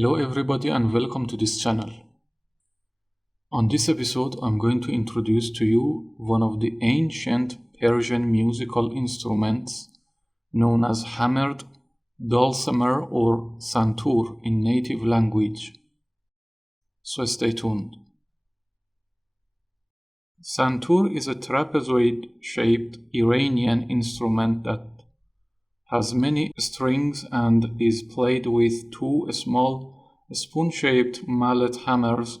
Hello everybody and welcome to this channel. On this episode I'm going to introduce to you one of the ancient Persian musical instruments known as hammered, dulcimer or santur in native language. So stay tuned. Santur is a trapezoid-shaped Iranian instrument that has many strings and is played with two small spoon-shaped mallet hammers,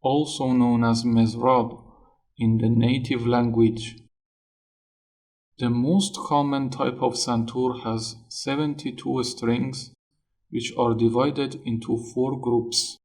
also known as mezrab in the native language. The most common type of santur has 72 strings, which are divided into 4 groups.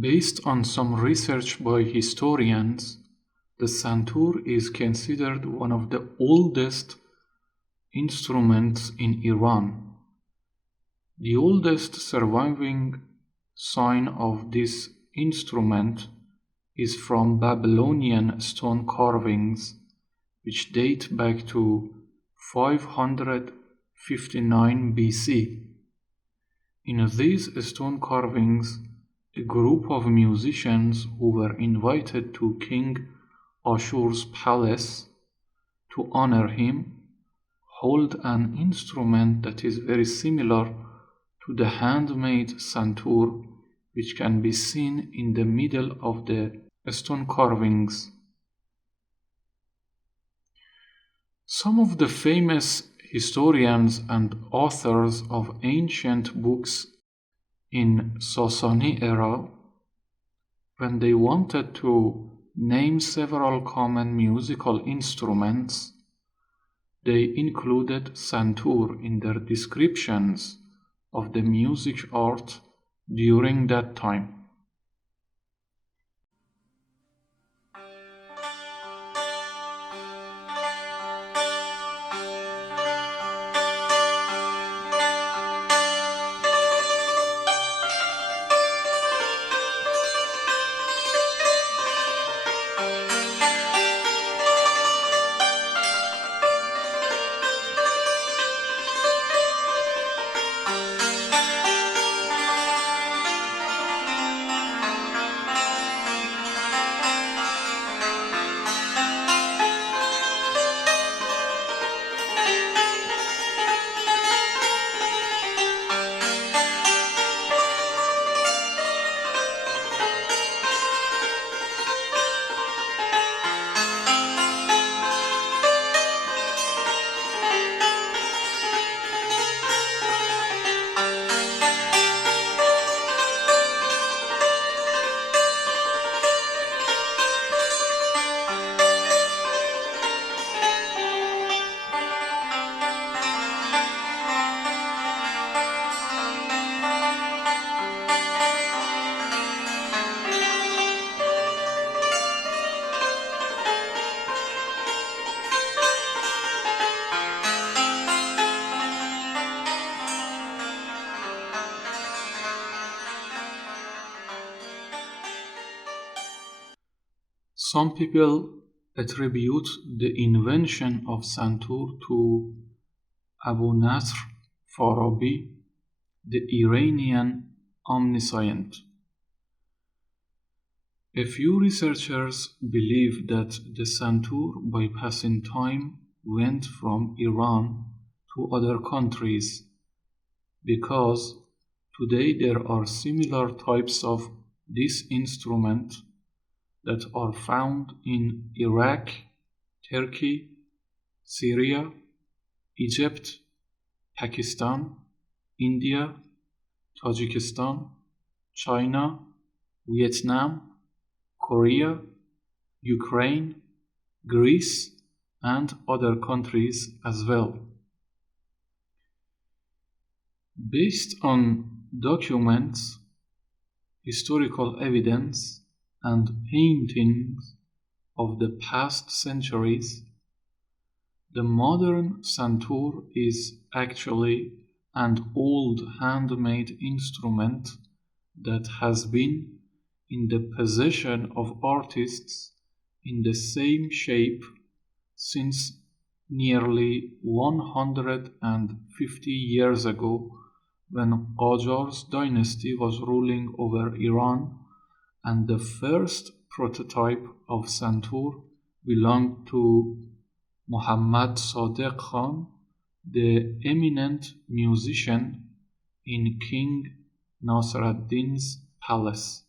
Based on some research by historians, the santur is considered one of the oldest instruments in Iran. The oldest surviving sign of this instrument is from Babylonian stone carvings, which date back to 559 BC. In these stone carvings, a group of musicians who were invited to King Ashur's palace to honor him hold an instrument that is very similar to the handmade santur, which can be seen in the middle of the stone carvings. Some of the famous historians and authors of ancient books in Sasani era, when they wanted to name several common musical instruments, they included santur in their descriptions of the music art during that time. Some people attribute the invention of santur to Abu Nasr Farabi, the Iranian omniscient. A few researchers believe that the Santur bypassing time went from Iran to other countries because today there are similar types of this instrument that are found in Iraq, Turkey, Syria, Egypt, Pakistan, India, Tajikistan, China, Vietnam, Korea, Ukraine, Greece, and other countries as well. Based on documents, historical evidence, and paintings of the past centuries, the modern santur is actually an old handmade instrument that has been in the possession of artists in the same shape since nearly 150 years ago, when Qajar's dynasty was ruling over Iran, and the first prototype of santur belonged to Muhammad Sadiq Khan, the eminent musician in King Nasruddin's palace.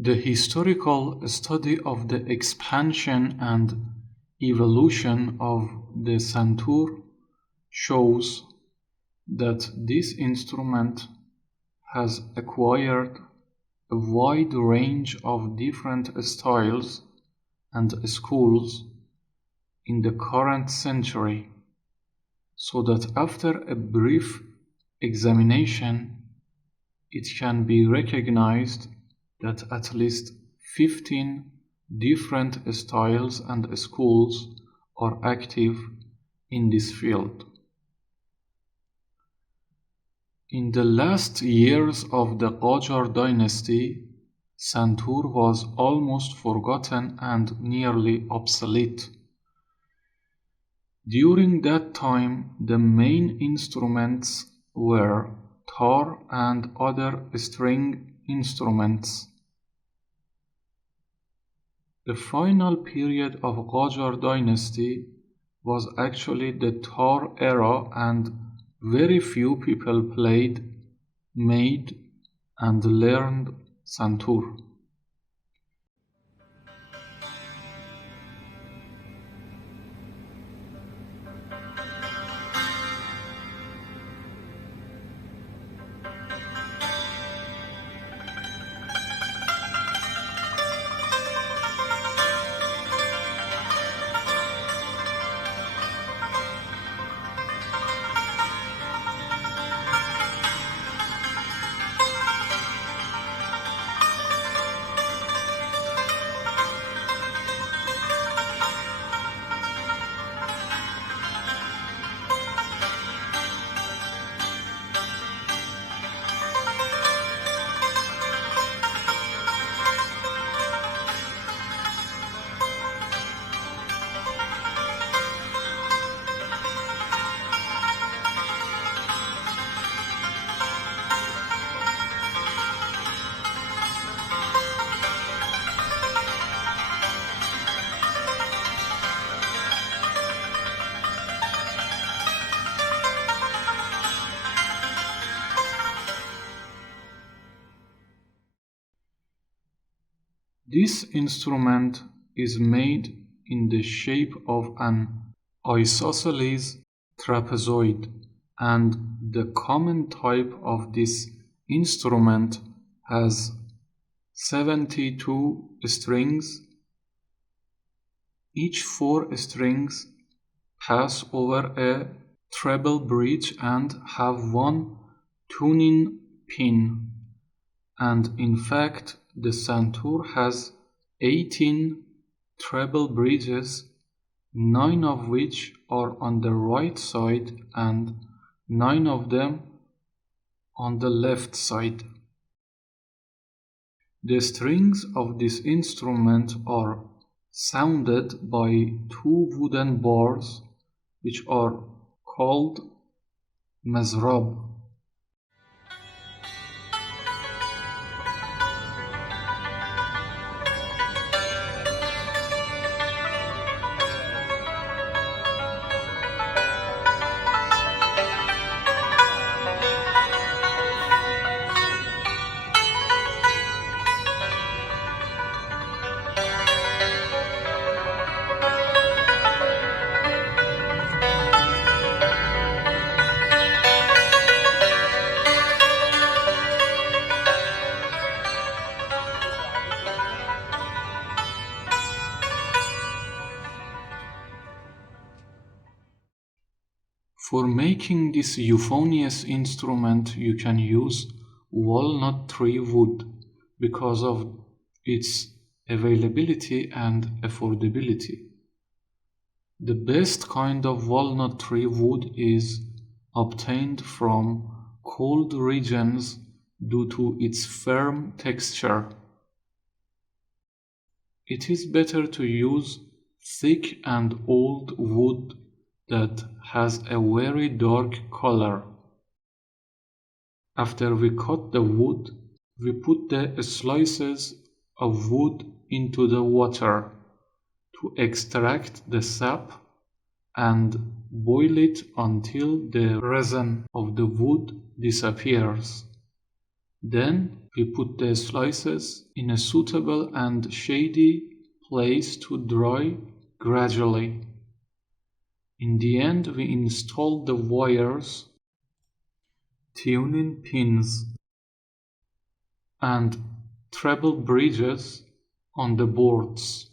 The historical study of the expansion and evolution of the santur shows that this instrument has acquired a wide range of different styles and schools in the current century, so that after a brief examination it can be recognized that at least 15 different styles and schools are active in this field. In the last years of the Qajar dynasty, santur was almost forgotten and nearly obsolete. During that time, the main instruments were tar and other string instruments. The final period of Qajar dynasty was actually the tar era, and very few people played, made, and learned santur. This instrument is made in the shape of an isosceles trapezoid, and the common type of this instrument has 72 strings. Each 4 strings pass over a treble bridge and have one tuning pin, and in fact the Santur has 18 treble bridges, 9 of which are on the right side and 9 of them on the left side. The strings of this instrument are sounded by 2 wooden bars which are called mezrab. For making this euphonious instrument, you can use walnut tree wood because of its availability and affordability. The best kind of walnut tree wood is obtained from cold regions due to its firm texture. It is better to use thick and old wood that has a very dark color. After we cut the wood, we put the slices of wood into the water to extract the sap and boil it until the resin of the wood disappears. Then we put the slices in a suitable and shady place to dry gradually. In the end, we install the wires, tuning pins, and treble bridges on the boards.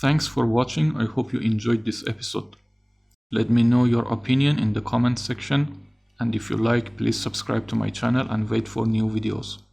Thanks for watching. I hope you enjoyed this episode. Let me know your opinion in the comment section, and if you like, please subscribe to my channel and wait for new videos.